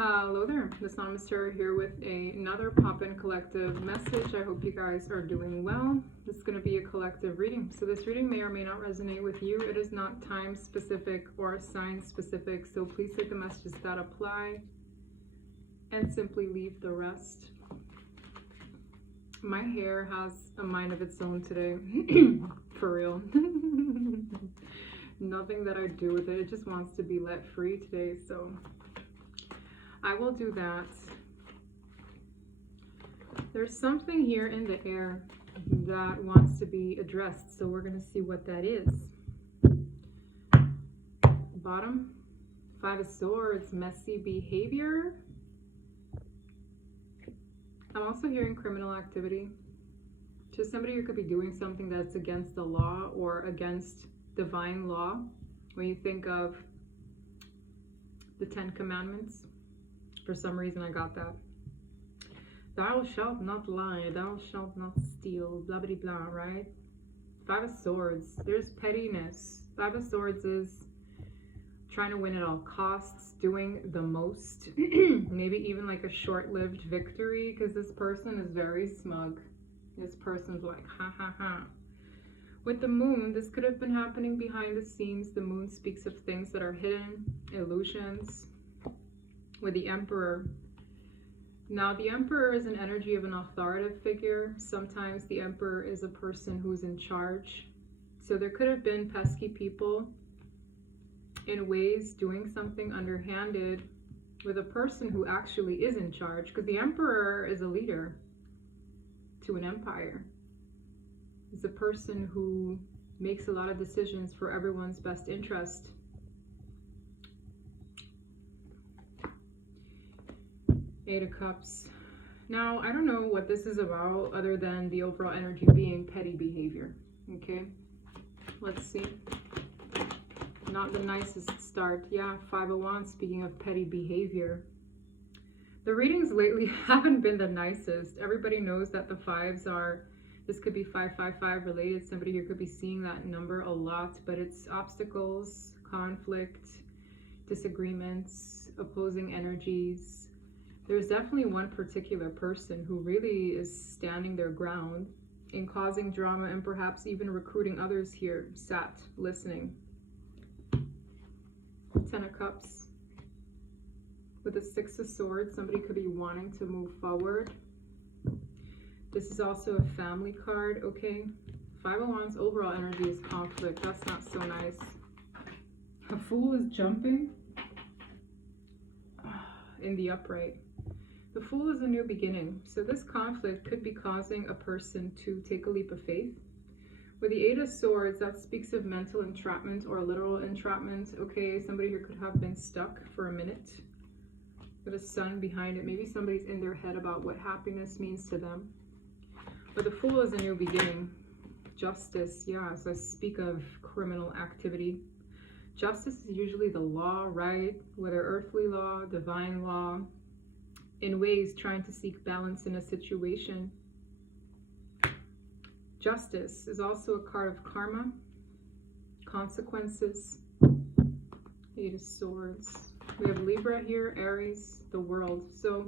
Hello there, this Anonymous Tarot here with another pop-in collective message. I hope you guys are doing well. This is going to be a collective reading. So this reading may or may not resonate with you. It is not time specific or sign specific. So please take the messages that apply and simply leave the rest. My hair has a mind of its own today. For real. Nothing that I do with it. It just wants to be let free today. So I will do that. There's something here in the air that wants to be addressed, so we're going to see what that is. Bottom, 5 of Swords, messy behavior. I'm also hearing criminal activity. So somebody who could be doing something that's against the law or against divine law. When you think of the 10 Commandments, for some reason I got that. Thou shalt not lie, thou shalt not steal, blah blah blah, right? 5 of Swords, there's pettiness. 5 of Swords is trying to win at all costs, doing the most, maybe even like a short-lived victory, because this person is very smug. This person's like, ha ha ha. With the Moon, this could have been happening behind the scenes. The Moon speaks of things that are hidden, illusions. With the Emperor. Now, the Emperor is an energy of an authoritative figure. Sometimes the Emperor is a person who's in charge. So there could have been pesky people in ways doing something underhanded with a person who actually is in charge, because the Emperor is a leader to an empire. He's a person who makes a lot of decisions for everyone's best interest. Eight of Cups. Now, I don't know what this is about other than the overall energy being petty behavior. Okay, let's see. Not the nicest start. Yeah, 5 of Wands, speaking of petty behavior. The readings lately haven't been the nicest. Everybody knows that the 5s are, this could be 555 related. Somebody here could be seeing that number a lot, but it's obstacles, conflict, disagreements, opposing energies. There's definitely one particular person who really is standing their ground in causing drama and perhaps even recruiting others here, sat, listening. 10 of Cups. With the 6 of Swords, somebody could be wanting to move forward. This is also a family card, okay? 5 of Wands, overall energy is conflict. That's not so nice. A Fool is jumping in the upright. The Fool is a new beginning. So this conflict could be causing a person to take a leap of faith. With the 8 of Swords, that speaks of mental entrapment or literal entrapment. Okay, somebody here could have been stuck for a minute with a sun behind it. Maybe somebody's in their head about what happiness means to them. But the Fool is a new beginning. Justice, yeah, so I speak of criminal activity. Justice is usually the law, right? Whether earthly law, divine law, in ways trying to seek balance in a situation. Justice is also a card of karma, consequences. 8 of Swords. We have Libra here, Aries, the World. So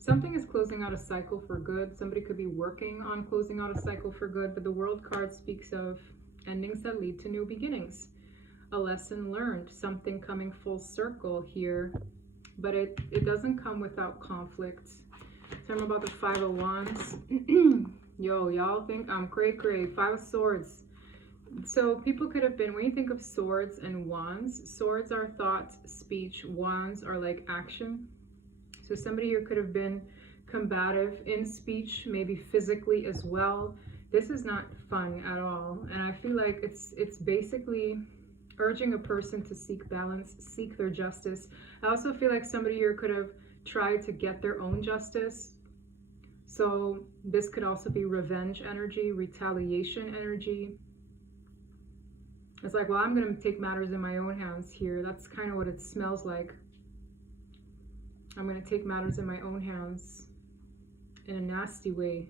something is closing out a cycle for good. Somebody could be working on closing out a cycle for good, but the World card speaks of endings that lead to new beginnings. A lesson learned, something coming full circle here. But it doesn't come without conflict. Tell me about the 5 of Wands. Yo, y'all think I'm cray-cray. 5 of Swords. So people could have been, when you think of swords and wands, swords are thought, speech. Wands are like action. So somebody here could have been combative in speech, maybe physically as well. This is not fun at all. And I feel like it's basically urging a person to seek balance, seek their justice. I also feel like somebody here could have tried to get their own justice. So this could also be revenge energy, retaliation energy. It's like, well, I'm going to take matters in my own hands here. That's kind of what it smells like. I'm going to take matters in my own hands in a nasty way.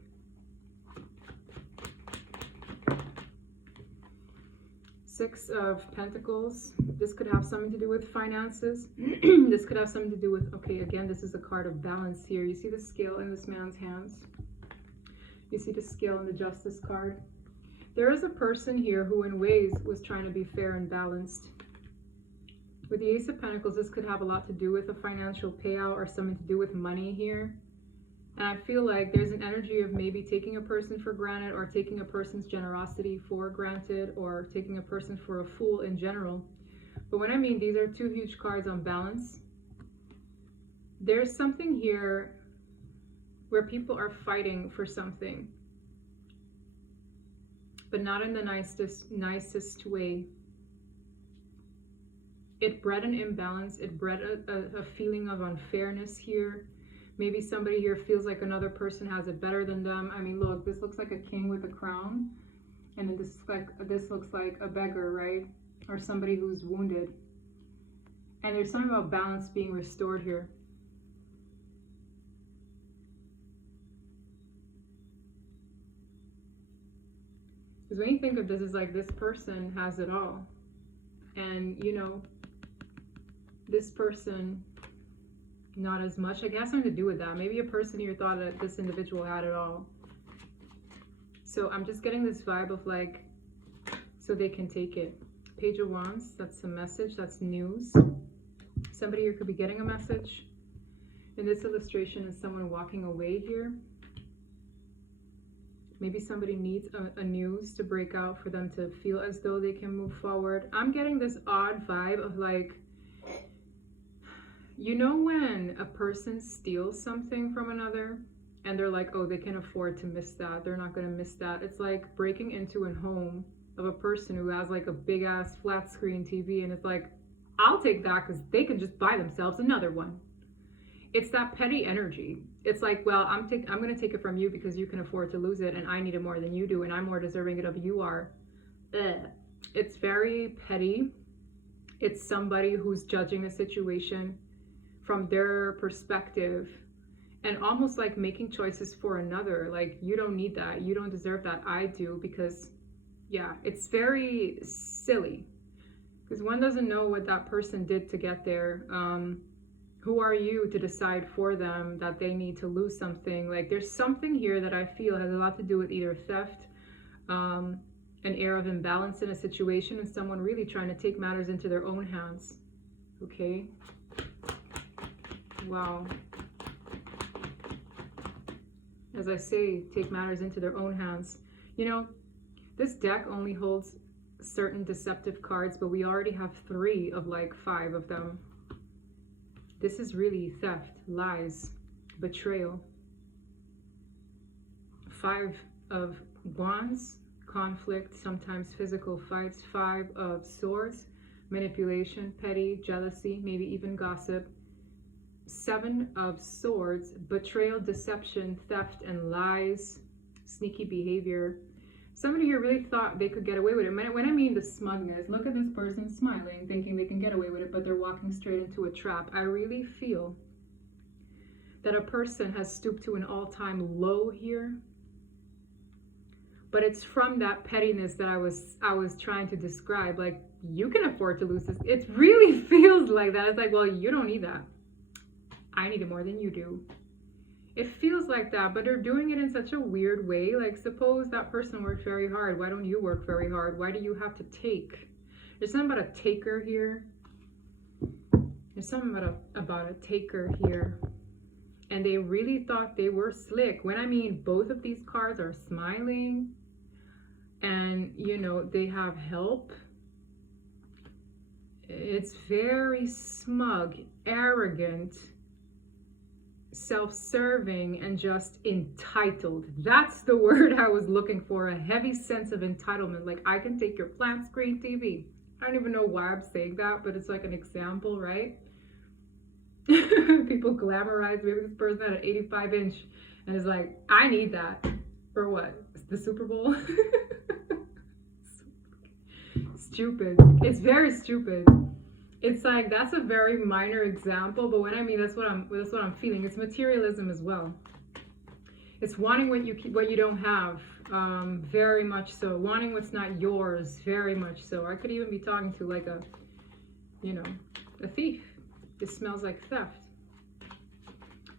Six of Pentacles. This could have something to do with finances. This could have something to do with, okay, again, this is a card of balance here. You see the scale in this man's hands. You see the scale in the Justice card. There is a person here who in ways was trying to be fair and balanced. With the Ace of Pentacles, this could have a lot to do with a financial payout or something to do with money here. And I feel like there's an energy of maybe taking a person for granted, or taking a person's generosity for granted, or taking a person for a fool in general. But when I mean these are two huge cards on balance, there's something here where people are fighting for something, but not in the nicest way. It bred an imbalance. It bred a feeling of unfairness here. Maybe somebody here feels like another person has it better than them. I mean, look, this looks like a king with a crown. And then this looks like a beggar, right? Or somebody who's wounded. And there's something about balance being restored here. Because when you think of this, it's like this person has it all. And, you know, this person, not as much. I guess something to do with that. Maybe a person here thought that this individual had it all. So I'm just getting this vibe of like, so they can take it. Page of Wands, that's a message, that's news. Somebody here could be getting a message. In this illustration is someone walking away here. Maybe somebody needs a news to break out for them to feel as though they can move forward. I'm getting this odd vibe of like, you know when a person steals something from another and they're like, oh, they can afford to miss that. They're not going to miss that. It's like breaking into a home of a person who has like a big ass flat screen TV, and it's like, I'll take that because they can just buy themselves another one. It's that petty energy. It's like, well, I'm going to take it from you because you can afford to lose it, and I need it more than you do, and I'm more deserving it of you are. It's very petty. It's somebody who's judging a situation from their perspective, and almost like making choices for another. Like, you don't need that. You don't deserve that. I do, because, yeah, it's very silly. Because one doesn't know what that person did to get there. Who are you to decide for them that they need to lose something? Like, there's something here that I feel has a lot to do with either theft, an air of imbalance in a situation, and someone really trying to take matters into their own hands. Okay. Wow. As I say, take matters into their own hands. You know, this deck only holds certain deceptive cards, but we already have 3 of like 5 of them. This is really theft, lies, betrayal. 5 of Wands, conflict, sometimes physical fights. 5 of Swords, manipulation, petty, jealousy, maybe even gossip. 7 of Swords, betrayal, deception, theft, and lies, sneaky behavior. Somebody here really thought they could get away with it. When I mean the smugness, look at this person smiling, thinking they can get away with it, but they're walking straight into a trap. I really feel that a person has stooped to an all-time low here. But it's from that pettiness that I was trying to describe. Like, you can afford to lose this. It really feels like that. It's like, well, you don't need that. I need it more than you do. It feels like that, but they're doing it in such a weird way. Like, suppose that person worked very hard. Why don't you work very hard? Why do you have to take? There's something about a taker here. There's something about a taker here. And they really thought they were slick. When I mean both of these cards are smiling and, you know, they have help. It's very smug, arrogant, self-serving, and just entitled. That's the word I was looking for. A heavy sense of entitlement. Like, I can take your flat screen TV. I don't even know why I'm saying that, but it's like an example, right? People glamorize, maybe this person had an 85-inch and is like, I need that. For what? The Super Bowl? Stupid. It's very stupid. It's like, that's a very minor example, but when I mean that's what I'm feeling. It's materialism as well. It's wanting what you don't have, very much so. Wanting what's not yours, very much so. I could even be talking to like a, you know, a thief. This smells like theft.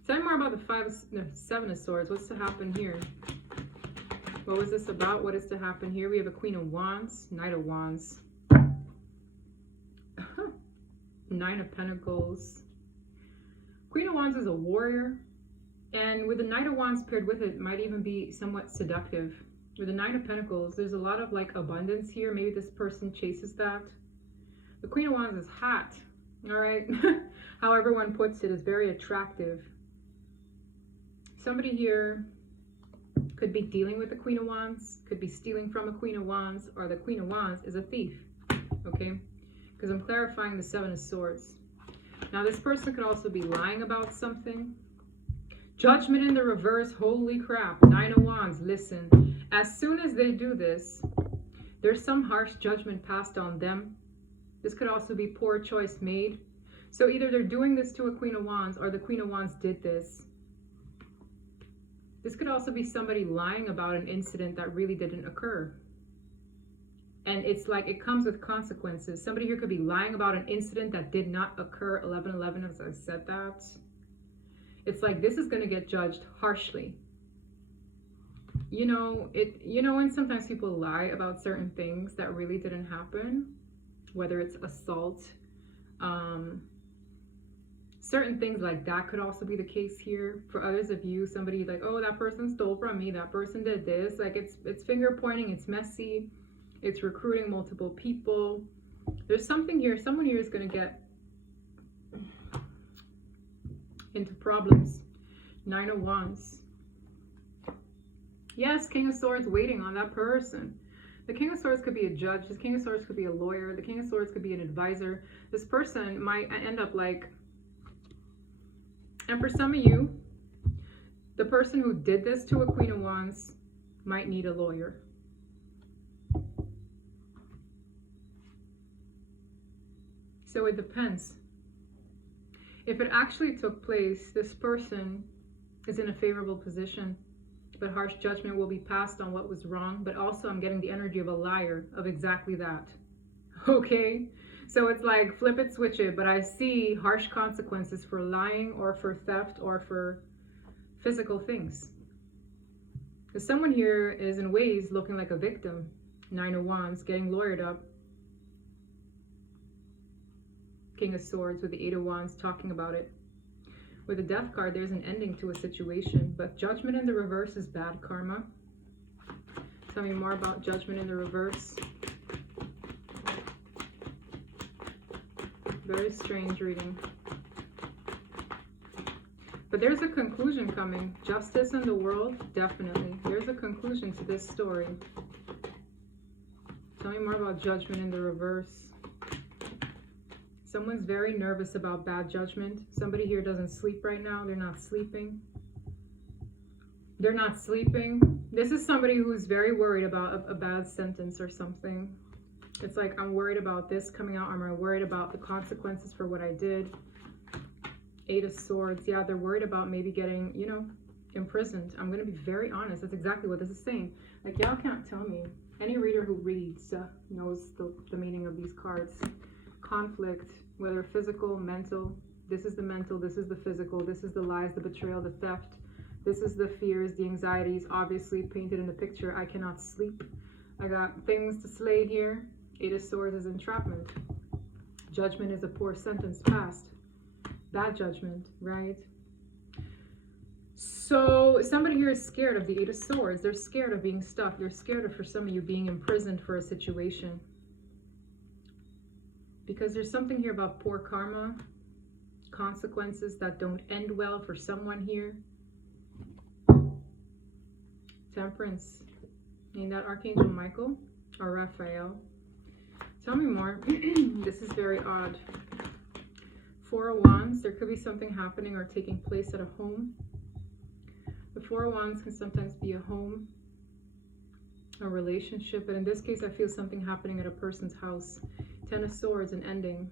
Tell me more about the Seven of Swords. What's to happen here? What was this about? What is to happen here? We have a Queen of Wands, Knight of Wands, Nine of Pentacles. Queen of Wands is a warrior. And with the Knight of Wands paired with it, might even be somewhat seductive. With the Nine of Pentacles, there's a lot of like abundance here. Maybe this person chases that. The Queen of Wands is hot, all right? However one puts it, is very attractive. Somebody here could be dealing with the Queen of Wands, could be stealing from a Queen of Wands, or the Queen of Wands is a thief, okay? Because I'm clarifying the Seven of Swords. Now this person could also be lying about something. Judgment in the reverse, holy crap. Nine of Wands, listen. As soon as they do this, there's some harsh judgment passed on them. This could also be poor choice made. So either they're doing this to a Queen of Wands or the Queen of Wands did this. This could also be somebody lying about an incident that really didn't occur. And it's like it comes with consequences. Somebody here could be lying about an incident that did not occur. 11/11, as I said that. It's like this is going to get judged harshly. You know, when sometimes people lie about certain things that really didn't happen, whether it's assault, certain things like that could also be the case here. For others of you, somebody like, oh, that person stole from me, that person did this. Like it's finger pointing, it's messy, it's recruiting multiple people. There's something here, someone here is going to get into problems. Nine of Wands. Yes, King of Swords waiting on that person. The King of Swords could be a judge. This King of Swords could be a lawyer. The King of Swords could be an advisor. This person might end up like, and for some of you, the person who did this to a Queen of Wands might need a lawyer. So it depends. If it actually took place, this person is in a favorable position, but harsh judgment will be passed on what was wrong. But also I'm getting the energy of a liar, of exactly that. Okay? So it's like flip it, switch it, but I see harsh consequences for lying or for theft or for physical things. Because someone here is in ways looking like a victim. Nine of Wands, getting lawyered up. King of Swords with the Eight of Wands talking about it. With the Death card, there's an ending to a situation, but Judgment in the reverse is bad karma. Tell me more about Judgment in the reverse. Very strange reading. But there's a conclusion coming. Justice in the world, definitely. There's a conclusion to this story. Tell me more about Judgment in the reverse. Someone's very nervous about bad judgment. Somebody here doesn't sleep right now. They're not sleeping. They're not sleeping. This is somebody who's very worried about a bad sentence or something. It's like, I'm worried about this coming out. I'm worried about the consequences for what I did. Eight of Swords. Yeah, they're worried about maybe getting, you know, imprisoned. I'm going to be very honest. That's exactly what this is saying. Like, y'all can't tell me. Any reader who reads knows the meaning of these cards. Conflict, whether physical, mental. This is the mental, this is the physical, this is the lies, the betrayal, the theft. This is the fears, the anxieties, obviously painted in the picture. I cannot sleep. I got things to slay here. Eight of Swords is entrapment. Judgment is a poor sentence passed. Bad judgment, right? So somebody here is scared of the Eight of Swords. They're scared of being stuck. They're scared of, for some of you, being imprisoned for a situation. Because there's something here about poor karma, consequences that don't end well for someone here. Temperance. Ain't that Archangel Michael or Raphael? Tell me more. This is very odd. Four of Wands. There could be something happening or taking place at a home. The Four of Wands can sometimes be a home, a relationship, but in this case I feel something happening at a person's house. Ten of Swords, an ending.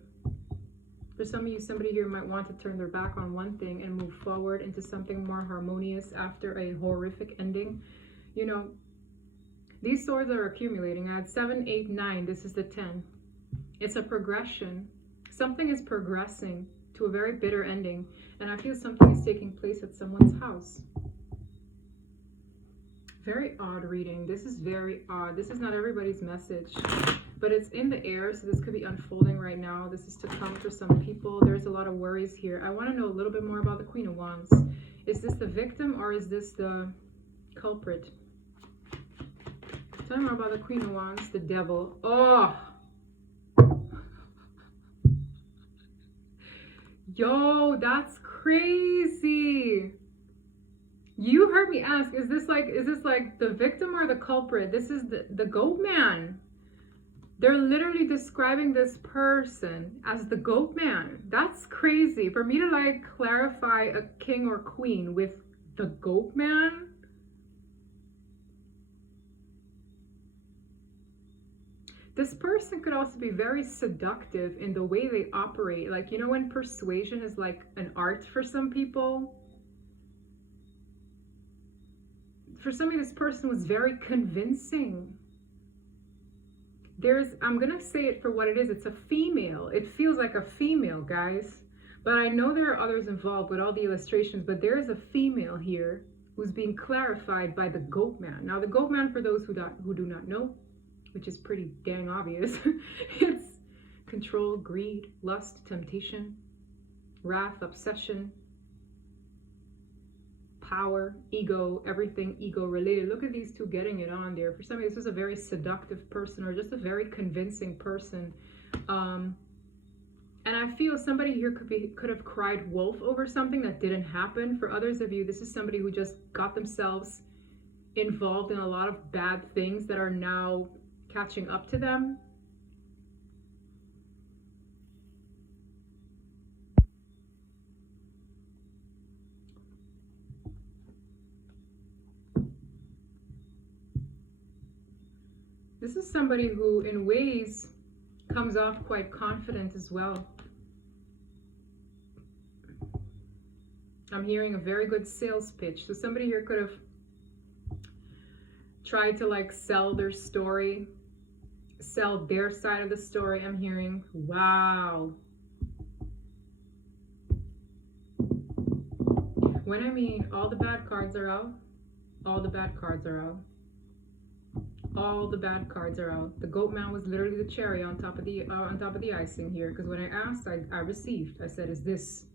For some of you, somebody here might want to turn their back on one thing and move forward into something more harmonious after a horrific ending. You know, these swords are accumulating. I had 7, 8, 9. This is the 10. It's a progression. Something is progressing to a very bitter ending. And I feel something is taking place at someone's house. Very odd reading. This is very odd. This is not everybody's message. But it's in the air, so this could be unfolding right now. This is to come for some people. There's a lot of worries here. I want to know a little bit more about the Queen of Wands. Is this the victim or is this the culprit? Tell me more about the Queen of Wands, the devil. Oh! Yo, that's crazy. You heard me ask, is this like the victim or the culprit? This is the goat man. They're literally describing this person as the goat man. That's crazy. For me to like clarify a king or queen with the goat man. This person could also be very seductive in the way they operate. Like, you know, when persuasion is like an art for some people. For some of you, this person was very convincing. I'm gonna say it for what it is. It's a female. It feels like a female, guys. But I know there are others involved with all the illustrations, but there is a female here who's being clarified by the goat man. Now, the goat man, for those who do not know, which is pretty dang obvious, it's control, greed, lust, temptation, wrath, obsession, power, ego, everything ego related. Look at these two getting it on there. For some of you, this was a very seductive person or just a very convincing person. And I feel somebody here could have cried wolf over something that didn't happen. For others of you, this is somebody who just got themselves involved in a lot of bad things that are now catching up to them. This is somebody who, in ways, comes off quite confident as well. I'm hearing a very good sales pitch. So somebody here could have tried to like sell their story, sell their side of the story. I'm hearing, wow. When I mean all the bad cards are out, all the bad cards are out. All the bad cards are out. The goat man was literally the cherry on top of the icing here. Because when I asked, I received. I said, is this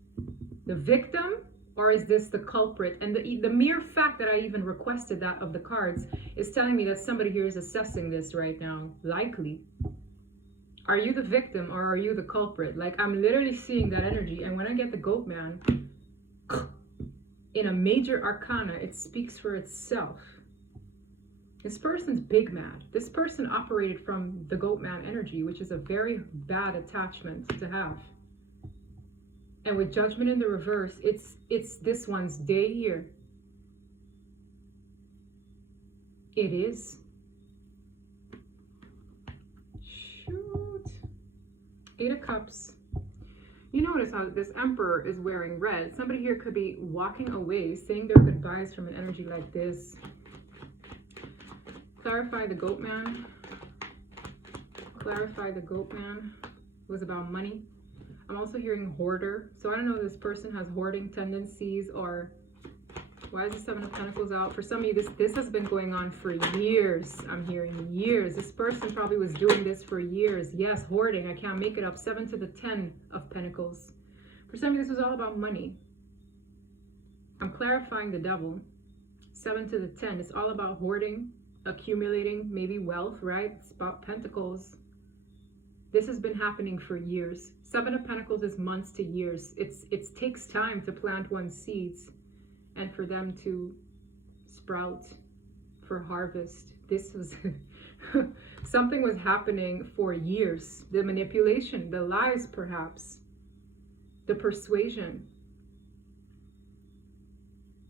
the victim or is this the culprit? And the mere fact that I even requested that of the cards is telling me that somebody here is assessing this right now. Likely. Are you the victim or are you the culprit? Like, I'm literally seeing that energy. And when I get the goat man in a major arcana, it speaks for itself. This person's big mad. This person operated from the goat man energy, which is a very bad attachment to have. And with judgment in the reverse, it's this one's day here. It is. Shoot. 8 of Cups. You notice how this Emperor is wearing red. Somebody here could be walking away, saying their goodbyes from an energy like this. Clarify the goat man. Clarify the goat man. It was about money. I'm also hearing hoarder. So I don't know if this person has hoarding tendencies or why is the 7 of Pentacles out? For some of you, this has been going on for years. I'm hearing years. This person probably was doing this for years. Yes, hoarding. I can't make it up. 7 to the 10 of Pentacles. For some of you, this was all about money. I'm clarifying the devil. 7 to the 10. It's all about hoarding, accumulating maybe wealth, right? It's about Pentacles. This has been happening for years. 7 of Pentacles is months to years. It takes time to plant one's seeds and for them to sprout for harvest. This was something was happening for years. The manipulation, the lies perhaps, the persuasion.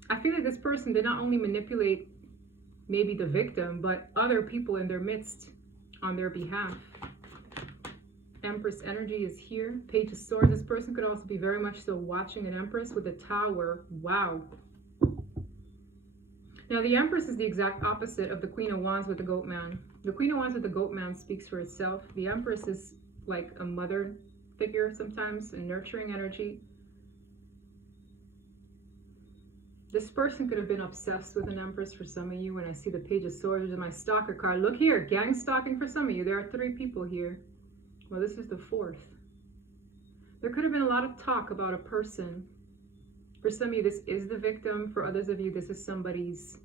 I feel like this person did not only manipulate maybe the victim, but other people in their midst on their behalf. Empress energy is here. Page of Swords. This person could also be very much so watching an Empress with a Tower. Wow. Now, the Empress is the exact opposite of the Queen of Wands with the Goat Man. The Queen of Wands with the Goat Man speaks for itself. The Empress is like a mother figure sometimes, a nurturing energy. This person could have been obsessed with an Empress for some of you. When I see the Page of Swords in my stalker card, look here, gang stalking for some of you. There are 3 people here. Well, this is the 4th. There could have been a lot of talk about a person. For some of you, this is the victim. For others of you, this is somebody's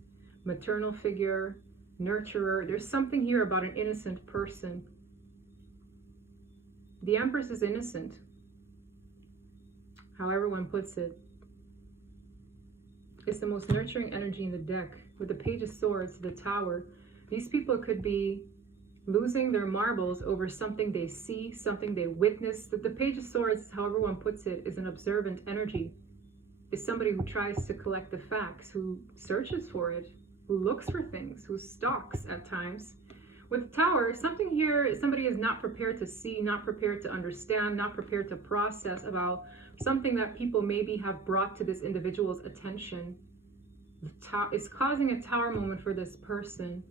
maternal figure, nurturer. There's something here about an innocent person. The Empress is innocent, however one puts it. It's the most nurturing energy in the deck. With the Page of Swords, the Tower, these people could be losing their marbles over something they see, something they witness. That the Page of Swords, however one puts it, is an observant energy. Is somebody who tries to collect the facts, who searches for it, who looks for things, who stalks at times. With the Tower, something here, somebody is not prepared to see, not prepared to understand, not prepared to process about something that people maybe have brought to this individual's attention. It's causing a Tower moment for this person.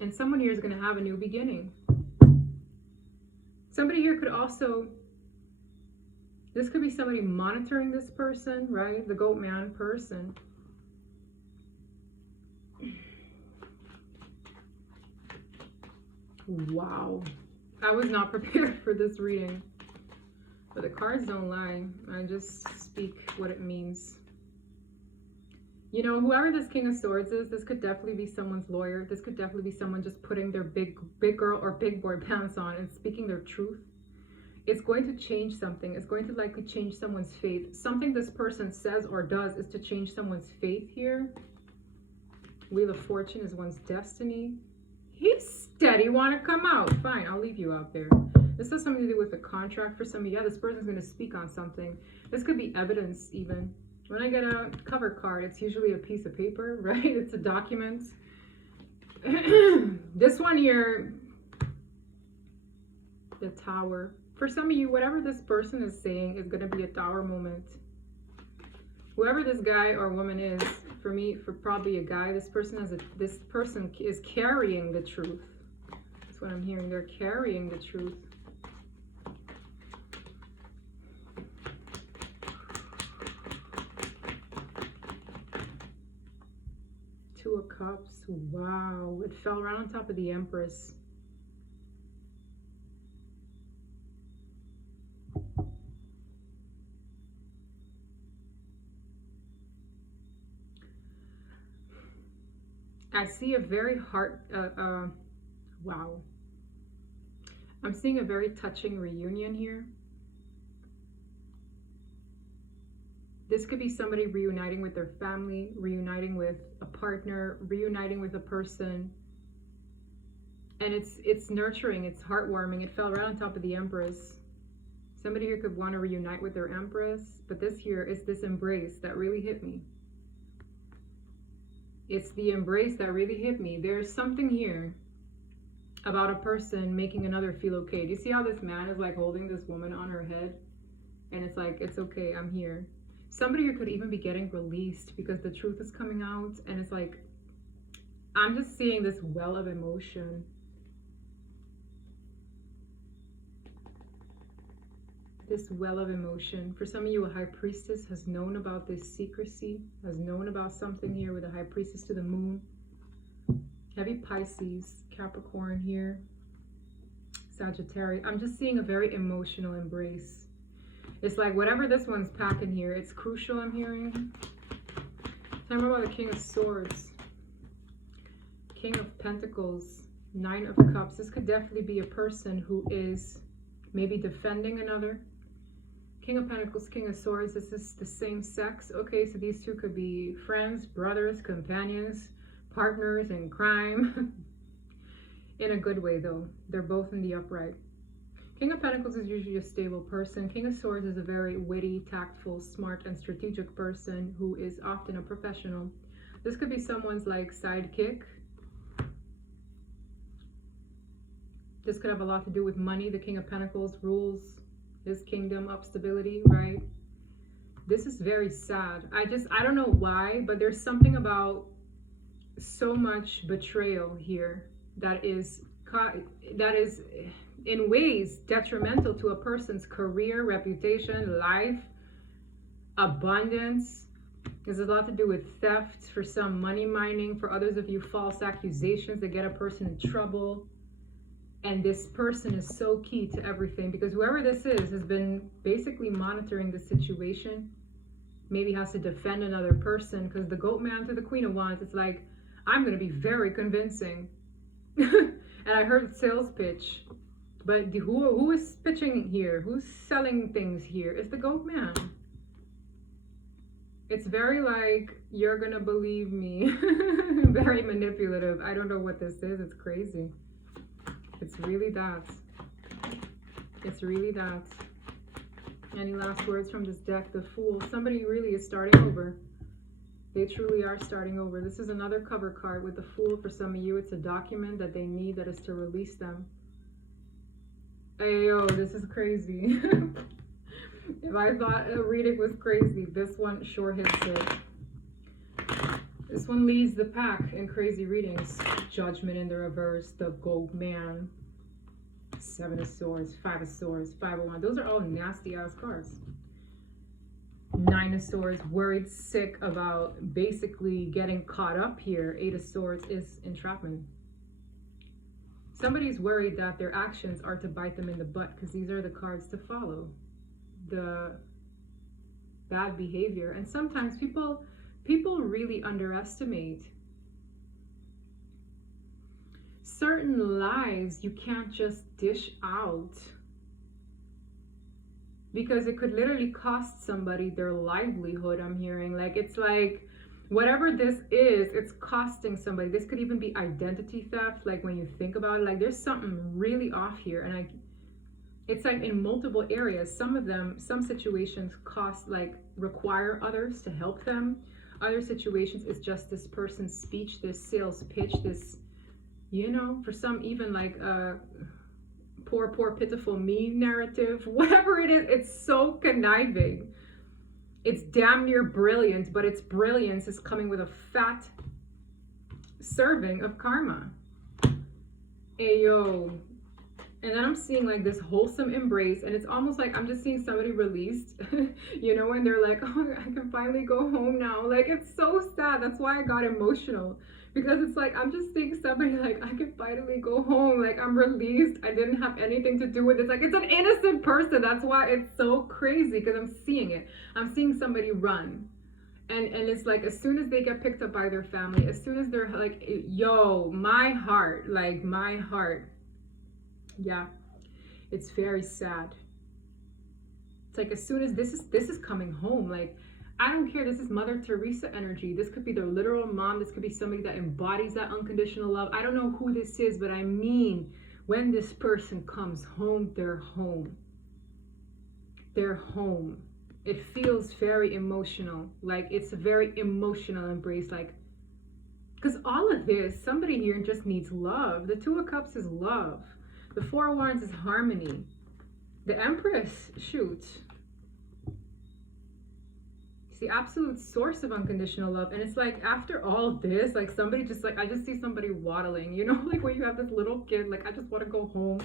And someone here is going to have a new beginning. Somebody here could also, this could be somebody monitoring this person, right? The Goat Man person. Wow. I was not prepared for this reading. But the cards don't lie. I just speak what it means. You know, whoever this King of Swords is, this could definitely be someone's lawyer. This could definitely be someone just putting their big girl or big boy pants on and speaking their truth. It's going to change something. It's going to likely change someone's faith. Something this person says or does is to change someone's faith here. Wheel of Fortune is one's destiny. He's steady, want to come out. Fine, I'll leave you out there. This has something to do with a contract for some of you. Yeah, this person's going to speak on something. This could be evidence even. When I get a cover card, it's usually a piece of paper, right? It's a document. This one here, the Tower. For some of you, whatever this person is saying is going to be a Tower moment. Whoever this guy or woman is, for me, for probably a guy, this person is carrying the truth. That's what I'm hearing. They're carrying the truth. Two of Cups. Wow. It fell right on top of the Empress. I see a very wow. I'm seeing a very touching reunion here. This could be somebody reuniting with their family, reuniting with a partner, reuniting with a person. And it's nurturing, it's heartwarming. It fell right on top of the Empress. Somebody here could want to reunite with their Empress, but this here is this embrace that really hit me. It's the embrace that really hit me. There's something here about a person making another feel okay. Do you see how this man is like holding this woman on her head? And it's like, it's okay, I'm here. Somebody here could even be getting released because the truth is coming out. And it's like, I'm just seeing this well of emotion. This well of emotion. For some of you, a High Priestess has known about this secrecy, has known about something here with a High Priestess to the moon. Heavy Pisces, Capricorn here, Sagittarius. I'm just seeing a very emotional embrace. It's like whatever this one's packing here, it's crucial, I'm hearing. Tell me about the King of Swords, King of Pentacles, Nine of Cups. This could definitely be a person who is maybe defending another. King of Pentacles, King of Swords, this is the same sex. Okay, so these two could be friends, brothers, companions, partners in crime. In a good way though. They're both in the upright. King of Pentacles is usually a stable person. King of Swords is a very witty, tactful, smart, and strategic person who is often a professional. This could be someone's like sidekick. This could have a lot to do with money. The King of Pentacles rules his kingdom of stability, right? This is very sad. I don't know why, but there's something about so much betrayal here that is in ways detrimental to a person's career, reputation, life, abundance. There's a lot to do with theft, for some money mining, for others of you false accusations that get a person in trouble. And this person is so key to everything, because whoever this is has been basically monitoring the situation, maybe has to defend another person, because the goat man to the Queen of Wands, it's like, I'm going to be very convincing. And I heard sales pitch, but who is pitching here? Who's selling things here? It's the goat man. It's very like, you're going to believe me. Very manipulative. I don't know what this is. It's crazy. It's really that. It's really that. Any last words from this deck? The Fool. Somebody really is starting over. They truly are starting over. This is another cover card with the Fool. For some of you, it's a document that they need that is to release them. Hey, yo, this is crazy. If I thought a reading was crazy, this one sure hits it. This one leads the pack in crazy readings. Judgment in the reverse, the Goat Man, 7 of Swords, 5 of Swords, 5 of Wands. Those are all nasty ass cards. 9 of Swords, worried, sick about basically getting caught up here. 8 of Swords is entrapment. Somebody's worried that their actions are to bite them in the butt, because these are the cards to follow. The bad behavior. And sometimes people really underestimate certain lies. You can't just dish out, because it could literally cost somebody their livelihood. I'm hearing like, it's like, whatever this is, it's costing somebody. This could even be identity theft. Like when you think about it, like there's something really off here. And it's like in multiple areas. Some of them, some situations cost, like require others to help them. Other situations, it's just this person's speech, this sales pitch, this, you know, for some even like a poor, pitiful me narrative, whatever it is, it's so conniving. It's damn near brilliant, but its brilliance is coming with a fat serving of karma. Ayo. And then I'm seeing like this wholesome embrace, and it's almost like I'm just seeing somebody released, you know, and they're like, oh, I can finally go home now. Like, it's so sad. That's why I got emotional, because it's like, I'm just seeing somebody like, I can finally go home. Like, I'm released. I didn't have anything to do with it. Like, it's an innocent person. That's why it's so crazy, because I'm seeing it. I'm seeing somebody run. And it's like, as soon as they get picked up by their family, as soon as they're like, yo, my heart, like my heart. Yeah, it's very sad. It's like, as soon as this is coming home, like, I don't care. This is Mother Teresa energy. This could be their literal mom. This could be somebody that embodies that unconditional love. I don't know who this is, but I mean, when this person comes home, they're home. They're home. It feels very emotional. Like, it's a very emotional embrace. Like, because all of this, somebody here just needs love. The Two of Cups is love. The Four of Wands is harmony. The Empress, shoot. It's the absolute source of unconditional love. And it's like, after all this, like somebody just like, I just see somebody waddling, you know, like when you have this little kid, like, I just want to go home.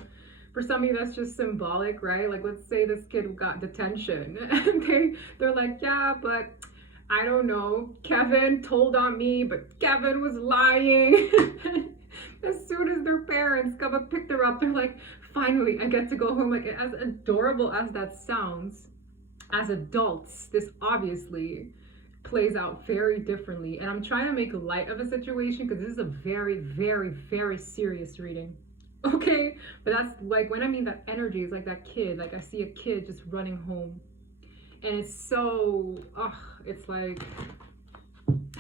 For some of you, that's just symbolic, right? Like, let's say this kid got detention and they're like, yeah, but I don't know, Kevin told on me, but Kevin was lying. As soon as their parents come and pick her up, they're like, finally, I get to go home. Like, as adorable as that sounds, as adults, this obviously plays out very differently. And I'm trying to make light of a situation, because this is a very, very, very serious reading. Okay? But that's like, when I mean that energy is like that kid, like I see a kid just running home. And it's so, it's like,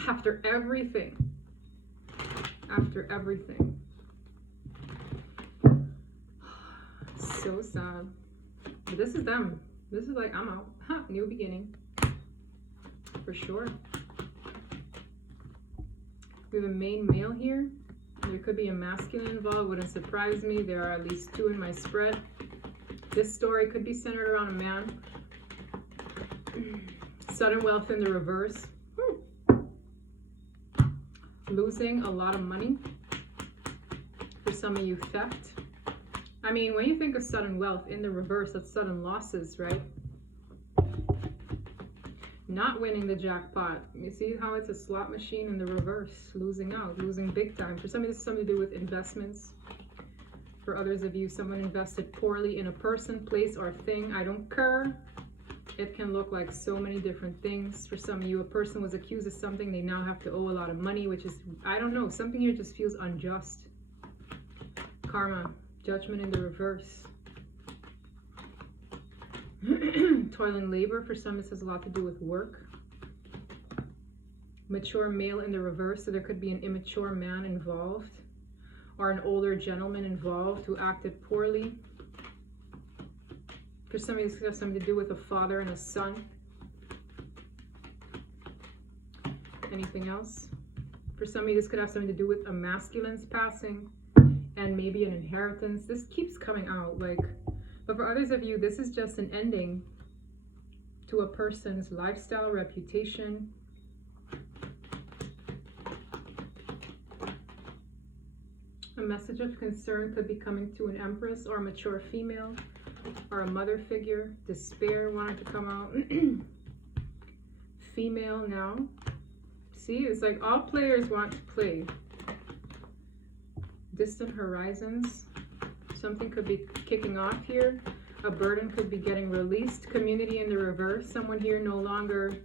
after everything. So sad. But this is them. This is like, I'm out. New beginning. For sure. We have a main male here. There could be a masculine involved. Wouldn't surprise me. There are at least 2 in my spread. This story could be centered around a man. Sudden wealth in the reverse. Losing a lot of money. For some of you, theft. I mean, when you think of sudden wealth in the reverse, that's sudden losses, right? Not winning the jackpot. You see how it's a slot machine in the reverse? Losing out, losing big time. For some of you, this is something to do with investments. For others of you, someone invested poorly in a person, place, or thing. I don't care. It can look like so many different things. For some of you, a person was accused of something. They now have to owe a lot of money, which is, I don't know, something here just feels unjust. Karma, judgment in the reverse. Toil and labor, for some this has a lot to do with work. Mature male in the reverse, so there could be an immature man involved or an older gentleman involved who acted poorly. For some of you, this could have something to do with a father and a son. Anything else? For some of you, this could have something to do with a masculine's passing and maybe an inheritance. This keeps coming out, like, but for others of you, this is just an ending to a person's lifestyle, reputation. A message of concern could be coming to an empress or a mature female or a mother figure. Despair wanted to come out. Female now. See, it's like all players want to play. Distant horizons. Something could be kicking off here. A burden could be getting released. Community in the reverse. Someone here no longer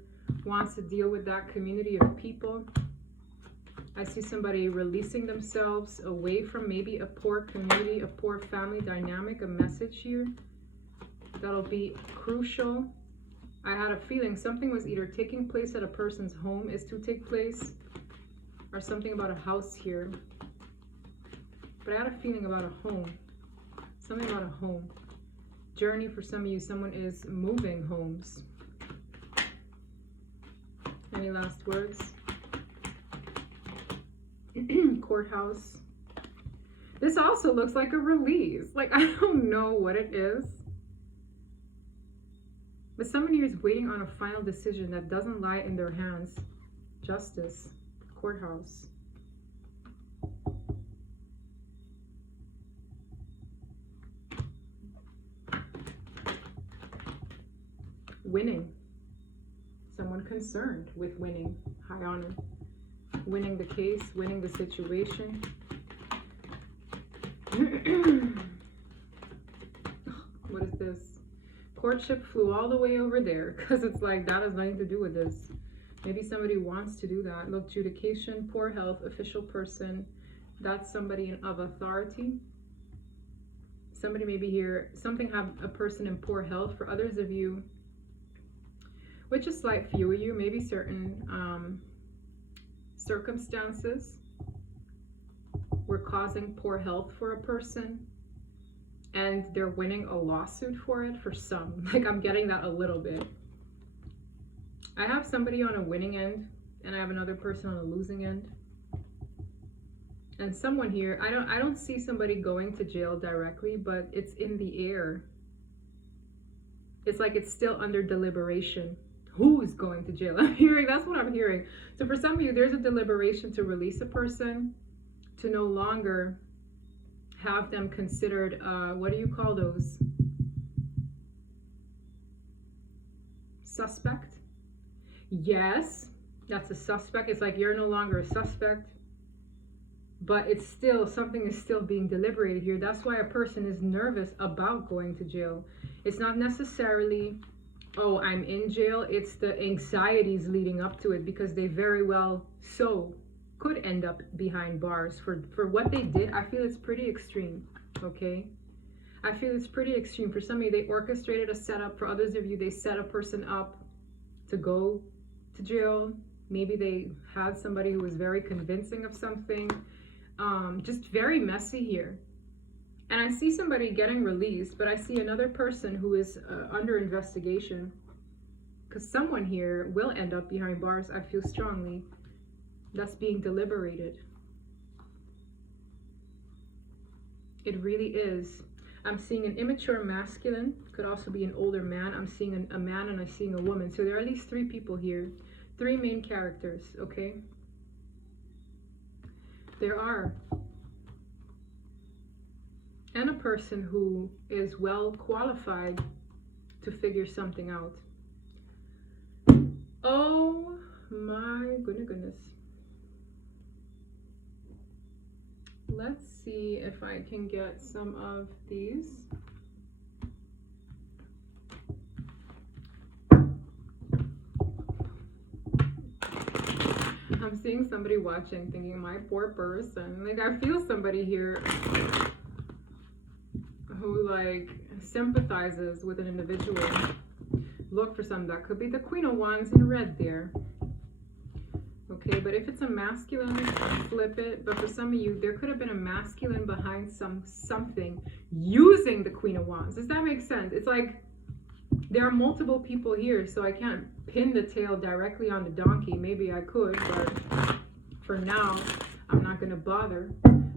wants to deal with that community of people. I see somebody releasing themselves away from maybe a poor community, a poor family dynamic. A message here that'll be crucial. I had a feeling something was either taking place at a person's home, is to take place, or something about a house here. But I had a feeling about a home. Something about a home. Journey for some of you. Someone is moving homes. Any last words? Courthouse. This also looks like a release. Like, I don't know what it is. But someone here is waiting on a final decision that doesn't lie in their hands. Justice. Courthouse. Winning. Someone concerned with winning. High honor. Winning the case, winning the situation. What is this? Courtship flew all the way over there because it's like that has nothing to do with this. Maybe somebody wants to do that. Look, adjudication, poor health, official person. That's somebody of authority. Somebody maybe here, something have a person in poor health. For others of you, which a slight few of you, maybe certain circumstances were causing poor health for a person and they're winning a lawsuit for it. For some, like, I'm getting that a little bit. I have somebody on a winning end and I have another person on a losing end, and someone here, I don't see somebody going to jail directly, but it's in the air. It's like it's still under deliberation. Who's going to jail? I'm hearing, that's what I'm hearing. So for some of you, there's a deliberation to release a person, to no longer have them considered, what do you call those? Suspect? Yes, that's a suspect. It's like you're no longer a suspect, but it's still, something is still being deliberated here. That's why a person is nervous about going to jail. It's not necessarily, oh, I'm in jail. It's the anxieties leading up to it, because they very well so could end up behind bars for what they did. I feel it's pretty extreme, okay? I feel it's pretty extreme. For some of you, they orchestrated a setup. For others of you, they set a person up to go to jail. Maybe they had somebody who was very convincing of something. Just very messy here. And I see somebody getting released, but I see another person who is under investigation, because someone here will end up behind bars, I feel strongly. That's being deliberated. It really is. I'm seeing an immature masculine, could also be an older man. I'm seeing a man and I'm seeing a woman. So there are at least 3 people here. 3 main characters, okay? There are. And a person who is well qualified to figure something out. Oh my goodness. Let's see if I can get some of these. I'm seeing somebody watching thinking, my poor person. Like, I feel somebody here who like sympathizes with an individual. Look for some. That could be the Queen of Wands in red there. Okay, but if it's a masculine, flip it. But for some of you, there could have been a masculine behind something using the Queen of Wands. Does that make sense? It's like there are multiple people here, so I can't pin the tail directly on the donkey. Maybe I could, but for now, I'm not going to bother.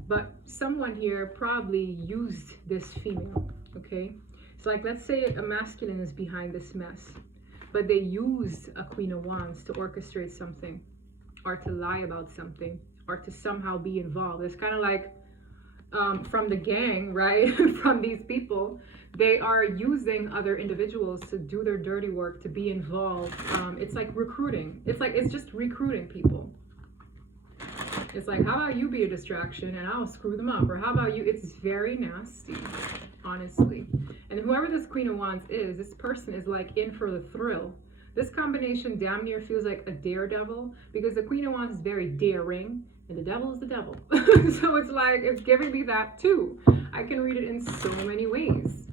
But someone here probably used this female, okay? So like, let's say a masculine is behind this mess, but they used a Queen of Wands to orchestrate something, or to lie about something, or to somehow be involved. It's kind of like from the gang, right? From these people, they are using other individuals to do their dirty work, to be involved. It's like recruiting. It's just recruiting people. It's like, how about you be a distraction and I'll screw them up? Or how about you? It's very nasty, honestly. And whoever this Queen of Wands is, this person is like in for the thrill. This combination damn near feels like a daredevil, because the Queen of Wands is very daring and the devil is the devil. So it's like, it's giving me that too. I can read it in so many ways.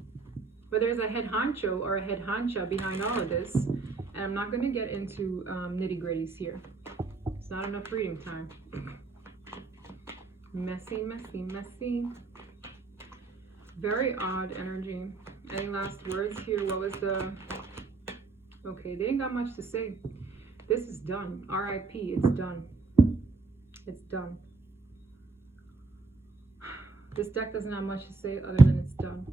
But there's a head honcho or a head honcha behind all of this. And I'm not going to get into nitty gritties here. It's not enough reading time. Messy, messy, messy. Very odd energy. Any last words here? What was the... Okay, they ain't got much to say. This is done. R.I.P. It's done. It's done. This deck doesn't have much to say other than it's done.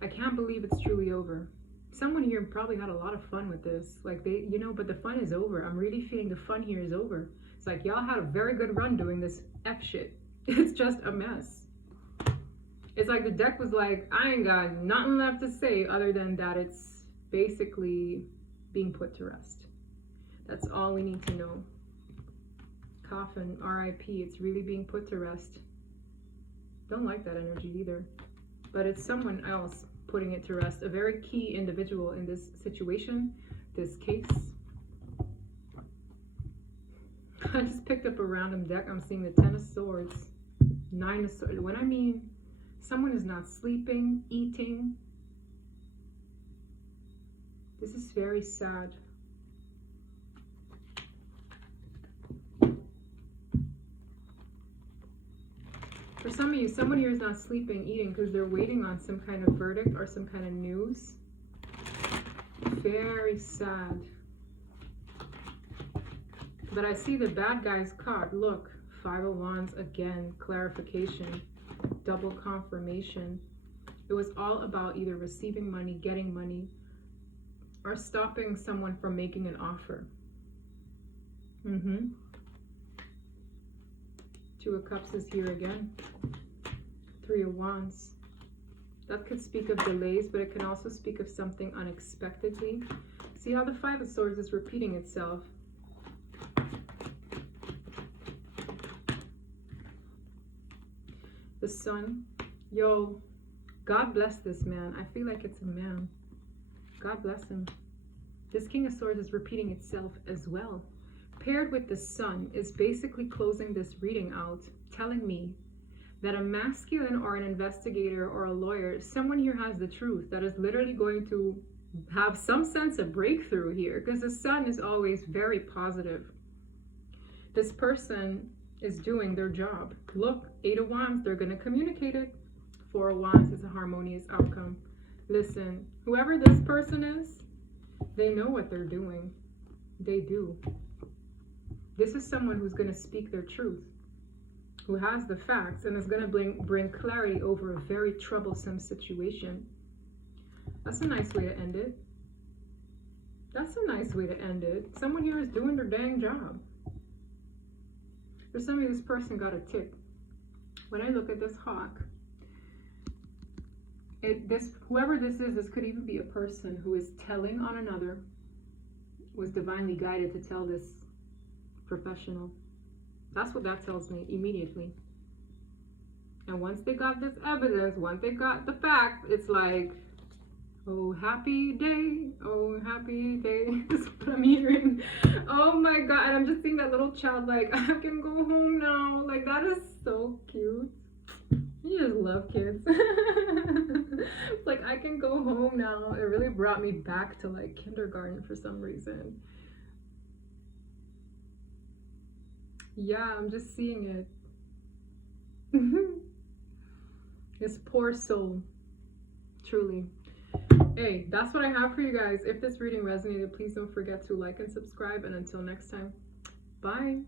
I can't believe it's truly over. Someone here probably had a lot of fun with this. Like, they, you know, but the fun is over. I'm really feeling the fun here is over. It's like, y'all had a very good run doing this F shit. It's just a mess. It's like the deck was like, I ain't got nothing left to say other than that it's basically being put to rest. That's all we need to know. Coffin, R.I.P. It's really being put to rest. Don't like that energy either. But it's someone else putting it to rest. A very key individual in this situation, this case. I just picked up a random deck. I'm seeing the 10 of Swords, 9 of Swords. When I mean someone is not sleeping, eating, this is very sad. For some of you, someone here is not sleeping, eating, because they're waiting on some kind of verdict or some kind of news. Very sad. But I see the bad guy's card. Look, 5 of Wands again, clarification, double confirmation. It was all about either receiving money, getting money, or stopping someone from making an offer. 2 of Cups is here again. 3 of Wands. That could speak of delays, but it can also speak of something unexpectedly. See how the 5 of Swords is repeating itself. The Sun. Yo, God bless this man. I feel like it's a man. God bless him. This King of Swords is repeating itself as well. Paired with the Sun is basically closing this reading out, telling me that a masculine or an investigator or a lawyer, someone here has the truth that is literally going to have some sense of breakthrough here, because the Sun is always very positive. This person is doing their job. Look, 8 of Wands, they're going to communicate it. 4 of Wands is a harmonious outcome. Listen, whoever this person is, they know what they're doing. They do. This is someone who's going to speak their truth. who has the facts and is going to bring clarity over a very troublesome situation. That's a nice way to end it. That's a nice way to end it. Someone here is doing their dang job. For some of you, this person got a tip. When I look at this hawk, whoever this is, this could even be a person who is telling on another, was divinely guided to tell this professional. That's what that tells me immediately. And once they got this evidence, once they got the fact, it's like, oh happy day, oh happy day. That's what I'm hearing. Oh my god, and I'm just seeing that little child like, I can go home now. Like, that is so cute. You just love kids. Like, I can go home now. It really brought me back to like kindergarten for some reason. Yeah, I'm just seeing it. This poor soul. Truly. Hey, that's what I have for you guys. If this reading resonated, please don't forget to like and subscribe. And until next time, bye.